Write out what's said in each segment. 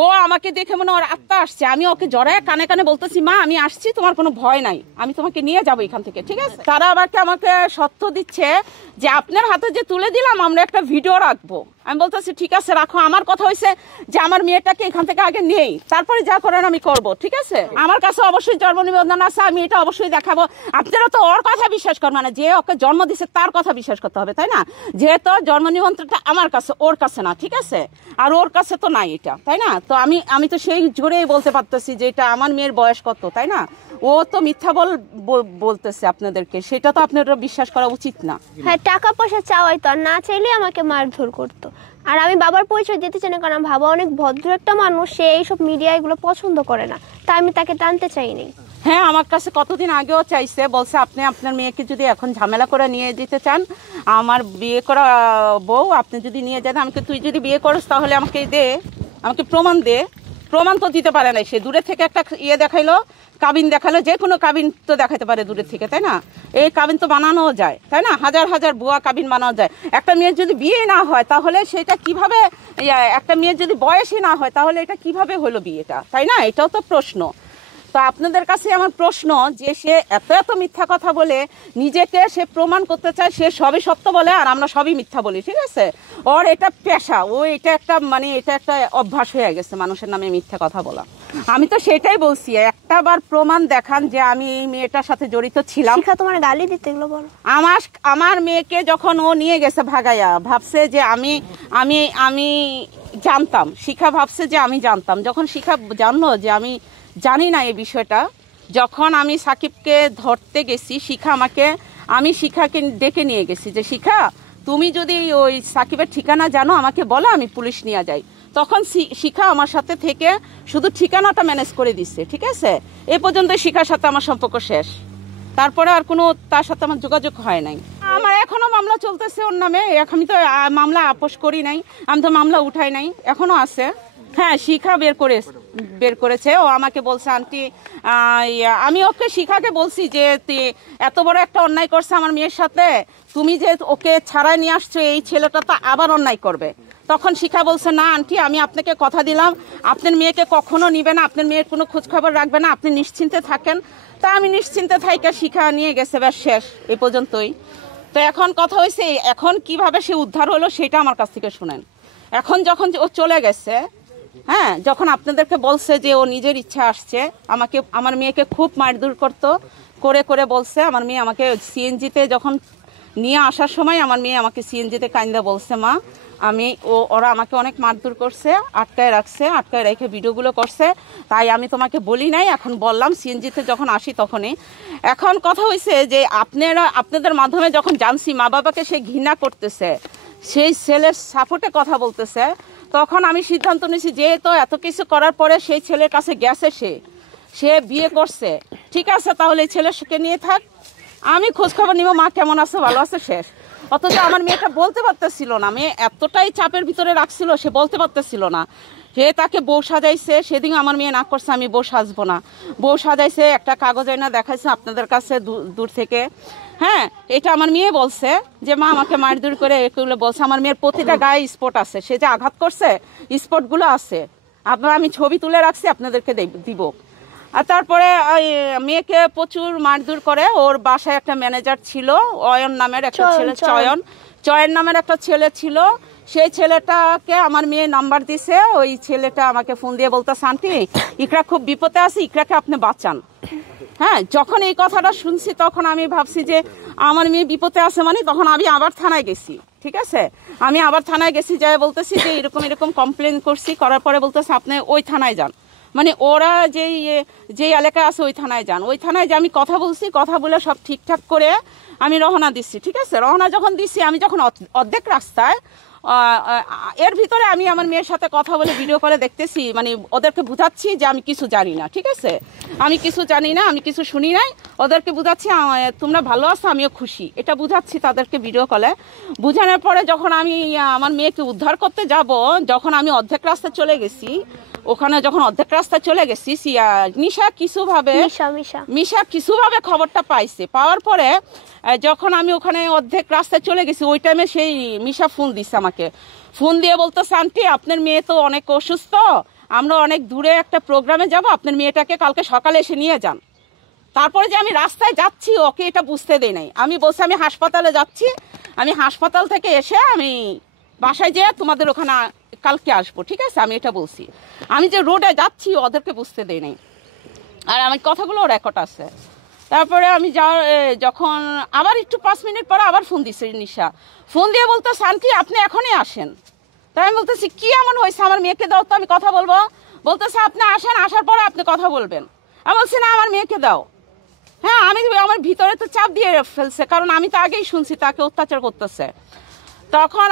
ও আমাকে দেখে মনে ওর আত্মা আসছে, আমি ওকে জড়ায় কানে কানে বলতেছি মা আমি আসছি, তোমার কোনো ভয় নাই, আমি তোমাকে নিয়ে যাবো এখান থেকে, ঠিক আছে। তারা আমাকে সত্য দিচ্ছে যে আপনার হাতে যে তুলে দিলাম আমরা একটা ভিডিও রাখবো। আমি বলতেছি ঠিক আছে রাখো, আমার কথা হয়েছে যে আমার মেয়েটাকে এখান থেকে আগে নেই, তারপরে যা করেন আমি করব, ঠিক আছে। আমার কাছে অবশ্যই জন্ম নিবন্ধন আছে, আমি এটা অবশ্যই দেখাবো। আপনারা তো ওর কথা বিশ্বাস করবেন না, যে ওকে জন্ম দিচ্ছে তার কথা বিশ্বাস করতে হবে, তাই না? যেহেতু জন্ম নিবন্ধনটা আমার কাছে, ওর কাছে না, ঠিক আছে, আর ওর কাছে তো নাই এটা, তাই না? তো আমি তো সেই জোরেই বলতে পারতেছি যে এটা আমার মেয়ের বয়স কত, তাই না? ও তো মিথ্যা বলতেছে আপনাদেরকে, সেটা তো আপনারা বিশ্বাস করা উচিত না। হ্যাঁ, টাকা পয়সা চাওয়াই তো, আর না চাইলে আমাকে মারধর করতো। আর আমি বাবার পরিচয় দিতে চাই না, কারণ বাবা অনেক ভদ্র একটা মানুষ, সে এইসব মিডিয়া এগুলো পছন্দ করে না, তাই আমি তাকে টানতে চাইনি। হ্যাঁ, আমার কাছে কতদিন আগেও চাইছে, বলছে আপনি আপনার মেয়েকে যদি এখন ঝামেলা করে নিয়ে যেতে চান, আমার বিয়ে করা বউ আপনি যদি নিয়ে যান, আমাকে তুই যদি বিয়ে করিস তাহলে আমাকে আমাকে প্রমাণ দে। প্রমাণ তো দিতে পারে না, সে দূরে থেকে একটা দেখাইলো, কাবিন দেখালো, যে কোনো কাবিন তো দেখাতে পারে দূরে থেকে, তাই না? এই কাবিন তো বানানো যায়, তাই না? হাজার হাজার ভুয়া কাবিন বানানো যায়। একটা মেয়ের যদি বিয়ে না হয় তাহলে সেটা কিভাবে, একটা মেয়ের যদি বয়সই না হয় তাহলে এটা কিভাবে হলো বিয়েটা, তাই না? এটাও তো প্রশ্ন। তো আপনাদের কাছে আমার প্রশ্ন যে সে এত এত মিথ্যা কথা বলে নিজেকে সে প্রমাণ করতে চায়, সে সবই সত্য বলে আর আমরা সবই মিথ্যা বলি, ঠিক আছে। ওর এটা পেশা, ও এটা একটা এটা একটা অভ্যাস হয়ে গেছে মানুষের নামে মিথ্যা কথা বলা। আমি তো সেটাই বলছি, একটা বার প্রমাণ দেখান যে আমি এই মেয়েটার সাথে জড়িত ছিলাম। শিখা তোমার গালি দিতে এগুলো বলো। আমার মেয়েকে যখন ও নিয়ে গেছে ভাগাইয়া, ভাবছে যে আমি জানতাম, শিখা ভাবছে যে আমি জানতাম। যখন শিখা জানলো যে আমি জানি না এই বিষয়টা, যখন আমি সাকিবকে ধরতে গেছি, আমি শিখাকে ডেকে নিয়ে গেছি যে শিখা তুমি যদি ওই সাকিবের ঠিকানা জানো আমাকে বলো, আমি পুলিশ নিয়ে যাই। তখন শিখা আমার সাথে থেকে শুধু ঠিকানাটা ম্যানেজ করে দিচ্ছে, ঠিক আছে। এ পর্যন্ত শিখার সাথে আমার সম্পর্ক শেষ, তারপরে আর কোনো তার সাথে আমার যোগাযোগ হয় নাই। আমার এখনো মামলা চলতেছে ওর নামে, আমি তো মামলা আপোষ করি নাই, আমি তো মামলা উঠাই নাই, এখনো আছে। হ্যাঁ, শিখা বের করেছে। ও আমাকে বলছে আন্টি, আমি শিখাকে বলছি যে এত বড় একটা অন্যায় করছে আমার মেয়ের সাথে, তুমি যে ওকে ছাড়াই নিয়ে আসছো, এই ছেলেটা তো আবার অন্যায় করবে। তখন শিখা বলছে না আন্টি, আমি আপনাকে কথা দিলাম আপনার মেয়েকে কখনো নিবে না, আপনার মেয়ের কোনো খোঁজখবর রাখবে না, আপনি নিশ্চিন্তে থাকেন। তা আমি নিশ্চিন্তে থাইকা শিখা নিয়ে গেছে, ব্যাস শেষ, এ পর্যন্তই। তো এখন কথা হয়েছে, এখন কিভাবে সে উদ্ধার হলো সেটা আমার কাছ থেকে শুনেন। এখন যখন ও চলে গেছে, হ্যাঁ, যখন আপনাদেরকে বলছে যে ও নিজের ইচ্ছা আসছে, আমার মেয়েকে খুব মারধর করে বলছে, আমার মেয়ে আমাকে সিএনজিতে যখন নিয়ে আসার সময় আমার মেয়ে আমাকে সিএনজিতে কাইন্দা বলছে মা ওরা আমাকে অনেক মারধর করছে, আটকায় রেখে ভিডিওগুলো করছে, তাই আমি তোমাকে বলি নাই, এখন বললাম সিএনজিতে যখন আসি তখনই। এখন কথা হয়েছে যে আপনাদের মাধ্যমে যখন জানছি মা বাবাকে সে ঘৃণা করতেছে, সেই ছেলের সাপোর্টে কথা বলতেছে, তখন আমি সিদ্ধান্ত নিয়েছি যেহেতু এত কিছু করার পরে সেই ছেলের কাছে গেছে, সে বিয়ে করছে, ঠিক আছে, তাহলে এই ছেলেকে নিয়ে থাক, আমি খোঁজখবর নিব মা কেমন আছে, ভালো আছে, শেষ। অথচ আমার মেয়েটা বলতে পারতেছিল না, মেয়ে এতটাই চাপের ভিতরে রাখছিল, সে বলতে পারতেছিল না। সে তাকে বউ সাজাইছে, সেদিন আমার মেয়ে না করছে আমি বউ সাজবো না, বউ সাজাইছে, একটা কাগজ এনে দেখাইছে আপনাদের কাছে দূর থেকে। হ্যাঁ, এটা আমার মেয়ে বলছে যে মা আমাকে মারধর করে এগুলো বলছে। আমার মেয়ের প্রতিটা গায়ে স্পট আছে, সে যে আঘাত করছে স্পটগুলো আছে, আমি ছবি তুলে রাখছি, আপনাদেরকে দিব। আর তারপরে মেয়েকে প্রচুর মারধর করে। ওর বাসায় একটা ম্যানেজার ছিল, অয়ন নামের একটা ছেলে, চয়ন নামের একটা ছেলে ছিল, সেই ছেলেটাকে আমার মেয়ে নাম্বার দিছে। ওই ছেলেটা আমাকে ফোন দিয়ে বলতেছে আন্টি ইকরা খুব বিপদে আছে, ইকরাকে আপনি বাঁচান। হ্যাঁ, যখন এই কথাটা শুনছি তখন আমি ভাবছি যে আমার মেয়ে বিপদে আছে, মানে তখন আমি আবার থানায় গেছি, ঠিক আছে। আমি আবার থানায় গেছি, যাই বলতেছি যে এরকম কমপ্লেন করছি, করার পরে বলতেছে আপনি ওই থানায় যান, মানে ওরা যেই এলাকায় আছে ওই থানায় যান। ওই থানায় যে আমি কথা বলছি, কথা বলে সব ঠিকঠাক করে আমি রওনা দিচ্ছি, ঠিক আছে। রওনা যখন দিচ্ছি, আমি যখন অর্ধেক রাস্তায়, এর ভিতরে আমি আমার মেয়ের সাথে কথা বলে ভিডিও করে দেখতেছি, মানে ওদেরকে বুঝাচ্ছি যে আমি কিছু জানি না, ঠিক আছে, আমি কিছু জানি না, আমি কিছু শুনি নাই, ওদেরকে বুঝাচ্ছি তোমরা ভালো আছো, আমিও খুশি, এটা বুঝাচ্ছি তাদেরকে ভিডিও কলে। বুঝানোর পরে যখন আমি আমার মেয়েকে উদ্ধার করতে যাব, যখন আমি অর্ধেক রাস্তা চলে গেছি, ওখানে যখন অর্ধেক রাস্তা চলে গেছি, মিশা কিছুভাবে খবরটা পাইছে। পাওয়ার পরে যখন আমি ওখানে অর্ধেক রাস্তায় চলে গেছি, ওই টাইমে সেই মিশা ফোন দিচ্ছে আমাকে, ফোন দিয়ে বলতেছে আন্টি আপনার মেয়ে তো অনেক অসুস্থ, আমরা অনেক দূরে একটা প্রোগ্রামে যাব, আপনার মেয়েটাকে কালকে সকালে এসে নিয়ে যান। তারপরে যে আমি রাস্তায় যাচ্ছি ওকে এটা বুঝতে দেই নাই। আমি বলছি আমি হাসপাতালে যাচ্ছি, আমি হাসপাতাল থেকে এসে আমি বাসায় যেয়ে তোমাদের ওখানে কালকে আসবো, ঠিক আছে, আমি এটা বলছি। আমি যে রোডে যাচ্ছি ওদেরকে বুঝতে দেই নাই, আর আমার কথাগুলো রেকর্ড আছে। তারপরে আমি যখন আবার একটু 5 মিনিট পরে আবার ফোন দিচ্ছে নিশা, ফোন দিয়ে বলতো শান্তি আপনি এখনই আসেন। তাই আমি বলতেছি কি এমন হয়েছে, আমার মেয়েকে দাও তো আমি কথা বলবো। বলতেছে আপনি আসেন, আসার পরে আপনি কথা বলবেন। আমি বলছি না আমার মেয়েকে দাও। হ্যাঁ, আমি আমার ভিতরে তো চাপ দিয়ে ফেলছে, কারণ আমি তো আগেই শুনছি তাকে অত্যাচার করতেছে। তখন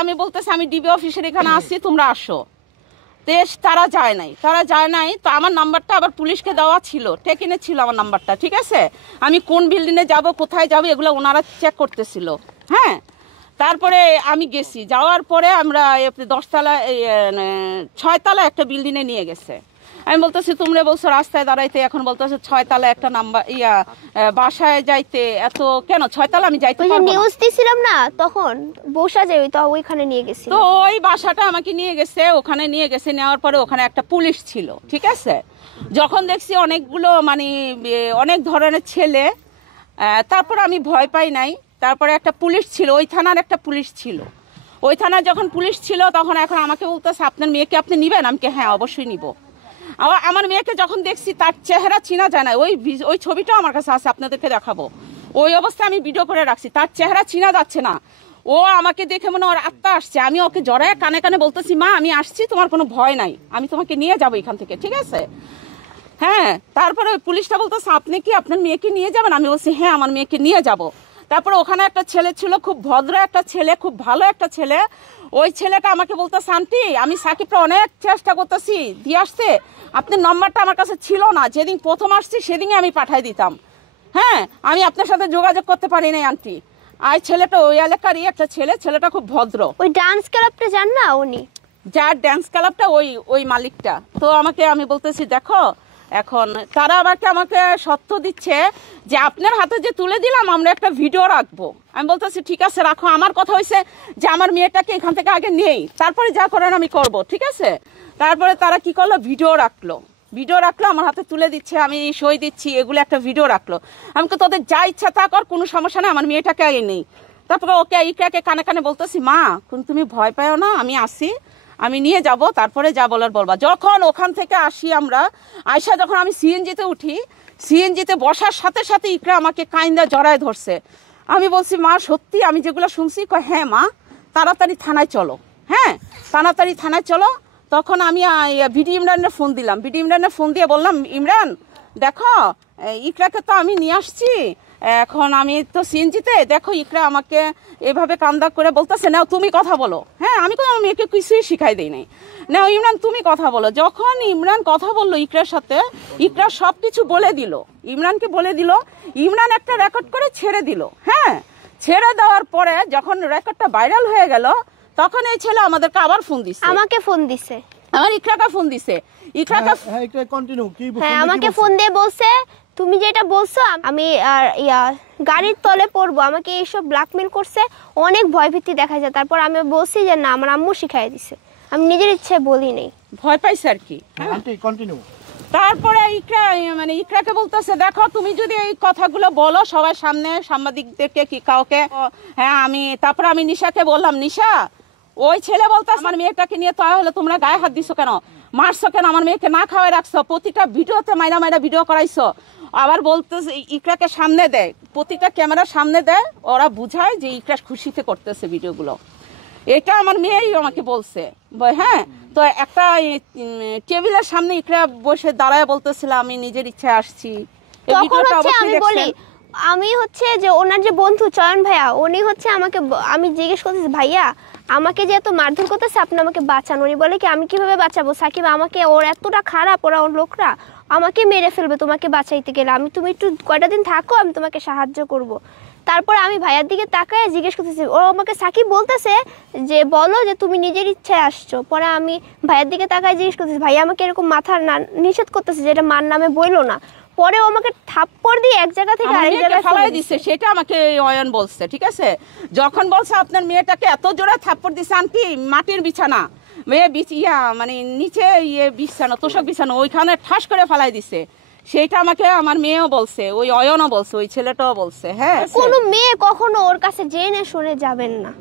আমি বলতেছি আমি ডিবি অফিসের এখানে আসছি, তোমরা আসো। তারা যায় নাই। তো আমার নাম্বারটা আবার পুলিশকে দেওয়া ছিল, টেকিনে ছিল আমার নাম্বারটা, ঠিক আছে। আমি কোন বিল্ডিংয়ে যাব, কোথায় যাব, এগুলো ওনারা চেক করতেছিল। হ্যাঁ, তারপরে আমি গেছি, যাওয়ার পরে আমরা 10তলা 6তলা একটা বিল্ডিংয়ে নিয়ে গেছে। আমি বলতেছি তোমরা বলছো রাস্তায় দাঁড়াইতে, এখন বলতেছে 6তলা একটা নাম্বার বাসায় যাইতে এত কেন 6তলা আমি যাইতে পারবো না। নিউজ দিছিলাম না তখন বসা যাই, তো ওইখানে নিয়ে গেছি। তো ওই বাসাটা আমাকে নিয়ে গেছে, ওখানে নিয়ে গেছে। নেওয়ার পরে ওখানে একটা পুলিশ ছিল, ঠিক আছে। যখন দেখছি অনেকগুলো মানে অনেক ধরনের ছেলে, তারপর আমি ভয় পাই নাই। তারপরে একটা পুলিশ ছিল, ওই থানার একটা পুলিশ ছিল। ওই থানার যখন পুলিশ ছিল তখন এখন আমাকে বলতেছে আপনার মেয়েকে আপনি নিবেন? আমি হ্যাঁ অবশ্যই নিব। আমার মেয়েকে যখন দেখছি তার চেহারা চিনা যায় না, ওই ছবিটাও আমার কাছে আছে, আপনাদেরকে দেখাবো। ওই অবস্থায় আমি ভিডিও করে রাখছি, তার চেহারা চিনা যাচ্ছে না। ও আমাকে দেখে মনে ওর আত্মা আসছে। আমি ওকে জড়ায় কানে কানে বলতেছি মা আমি আসছি, তোমার কোনো ভয় নাই, আমি তোমাকে নিয়ে যাবো এখান থেকে, ঠিক আছে। হ্যাঁ, তারপরে ওই পুলিশটা বলতেছে আপনি কি আপনার মেয়েকে নিয়ে যাবেন? আমি বলছি হ্যাঁ আমার মেয়েকে নিয়ে যাব। তারপরে ওখানে একটা ছেলে ছিল, খুব ভদ্র একটা ছেলে, খুব ভালো একটা ছেলে। ওই ছেলেটা আমাকে বলতেছে আন্টি আমি সাকিবটা অনেক চেষ্টা করতেছি দিয়ে আসতে, আপনার নাম্বারটা আমার কাছে ছিল না, যেদিন প্রথম আসছি সেদিনই আমি পাঠাই দিতাম। হ্যাঁ, আমি আপনার সাথে যোগাযোগ করতে পারি নাই আন্টি। আর ছেলেটা ওই এলাকারই একটা ছেলেটা খুব ভদ্র। ওই ডান্স ক্লাবটা জান না, উনি যার ডান্স ক্লাবটা ওই মালিকটা। তো আমি বলতেছি দেখো, এখন তারা আমাকে সত্য দিচ্ছে যে আপনার হাতে যে তুলে দিলাম আমরা একটা ভিডিও রাখবো। আমি বলতেছি ঠিক আছে রাখো। আমার কথা হয়েছে যে আমার মেয়েটাকে এখান থেকে আগে নেই, তারপরে যা করেন আমি করব, ঠিক আছে। তারপরে তারা কি করলো, ভিডিও রাখলো, আমার হাতে তুলে দিচ্ছে, আমি সই দিচ্ছি, এগুলো একটা ভিডিও রাখলো। আমাকে তোদের যা ইচ্ছা তা কর, কোনো সমস্যা নেই, আমার মেয়েটাকে আগে নেই। তারপরে ওকে ইকরাকে কানে কানে বলতেছি মা তুমি ভয় পাও না, আমি আসি, আমি নিয়ে যাব, তারপরে যা বলার বলবা। যখন ওখান থেকে আসি আমরা আয়সা, যখন আমি সিএনজিতে উঠি, সিএনজিতে বসার সাথে সাথে ইকরা আমাকে কাইন্দা জড়ায় ধরছে। আমি বলছি মা সত্যি আমি যেগুলো শুনছি? হ্যাঁ মা, তাড়াতাড়ি থানায় চলো। হ্যাঁ, তাড়াতাড়ি থানায় চলো। তখন আমি বিডি ইমরানের ফোন দিলাম, বিডি ইমরানের ফোন দিয়ে বললাম ইমরান দেখো ইকরাকে তো আমি নিয়ে আসছি, এখন আমি তো সিএনজিতে, দেখো ইকরা আমাকে এভাবে কান্দা করে বলতেছে নাও তুমি কথা বলো। হ্যাঁ, আমি কোনো মেয়েকে কিছুই শিখাই দিই নাই, নাও ইমরান তুমি কথা বলো। যখন ইমরান কথা বললো ইকরার সাথে, ইকরা সব কিছু বলে দিল, ইমরানকে বলে দিল। ইমরান একটা রেকর্ড করে ছেড়ে দিল। হ্যাঁ, ছেড়ে দেওয়ার পরে যখন রেকর্ডটা ভাইরাল হয়ে গেল তখন এই ছেলে আমাদেরকে আবার ফোন দিছে, আমাকে ফোন দিছে, আমার ইকরাকে ফোন দিছে। হ্যাঁ আমাকে ফোন দিয়ে বলছে তুমি যেটা বলছো আমি গাড়ির তলে পড়বো, আমাকে এইসব ব্ল্যাকমেল করছে, অনেক ভয় ভীতি দেখা যায়। তারপর আমি বলছি যে না আমার আম্মু শিখাই দিছে, আমি নিজের ইচ্ছে বলি নাই, ভয় পাইছে আর কি। তারপরে ইকরাকে বলতেছে দেখো তুমি যদি এই কথাগুলো বলো সবাই সামনে, সাংবাদিকদেরকে কি কাউকে, হ্যাঁ তারপরে আমি নিশাকে বললাম নিশা ওই ছেলে বলতে আমার মেয়েটাকে নিয়ে তাহলে তোমরা গায়ে হাত দিছো কেন, মারছো কেন, আমার মেয়েকে না খাওয়াই রাখছো, প্রতিটা ভিডিওতে মাইরা ভিডিও করাইছো। আবার বলতেছে ইকরাকে সামনে দেয়, প্রতিটা ক্যামেরার সামনে দেয়, ওরা বুঝায় যে ইকরা খুশিতে করতেছে ভিডিওগুলো। এটা আমার মেয়েই আমাকে বলছে। হ্যাঁ, তো একটা টেবিলের সামনে ইকরা বসে দাঁড়ায় বলতেছিল আমি নিজের ইচ্ছায় আসছি। আমি যে ওনার যে বন্ধু চয়ন ভাইয়া, উনি আমাকে, আমি জিজ্ঞেস করতেছি ভাইয়া আমাকে যে এত মারধর করতেছে আপনি আমাকে বাঁচান। উনি বলে কি আমি কিভাবে বাঁচাবো, সাকিব আমাকে, ওর এতটা খারাপ, ওরা ওর লোকরা আমাকে মেরে ফেলবে তোমাকে বাঁচাইতে গেলে, তুমি একটু কয়টা দিন থাকো আমি তোমাকে সাহায্য করব। তারপর আমি ভাইয়ার দিকে তাকায় জিজ্ঞেস করতেছি, ও আমাকে সাকিব বলতেছে যে বলো যে তুমি নিজের ইচ্ছায় আসছো। পরে আমি ভাইয়ার দিকে তাকায় জিজ্ঞেস করতেছি ভাইয়া আমাকে এরকম মাথা নিষেধ করতেছে যে এটা মার নামে বইলো না। পরে ও আমাকে থাপ্পড় দিয়ে এক জায়গা থেকে আরেক জায়গায় ফেলাই দিছে, সেটা আমাকে অয়ন বলছে, ঠিক আছে। যখন বলছে আপনার মেয়েটাকে এত জোরে থাপ্পড় দিছে আন্টি, মাটির বিছানা, মেয়ে মানে নিচে বিছানো তোষক বিছানো ওইখানে ঠাস করে ফালাই দিছে। সেইটা আমাকে আমার মেয়েও বলছে, ওই অয়নও বলছে, ওই ছেলেটাও বলছে। হ্যাঁ, কোনো মেয়ে কখনো ওর কাছে জেনে শুনে যাবেন না।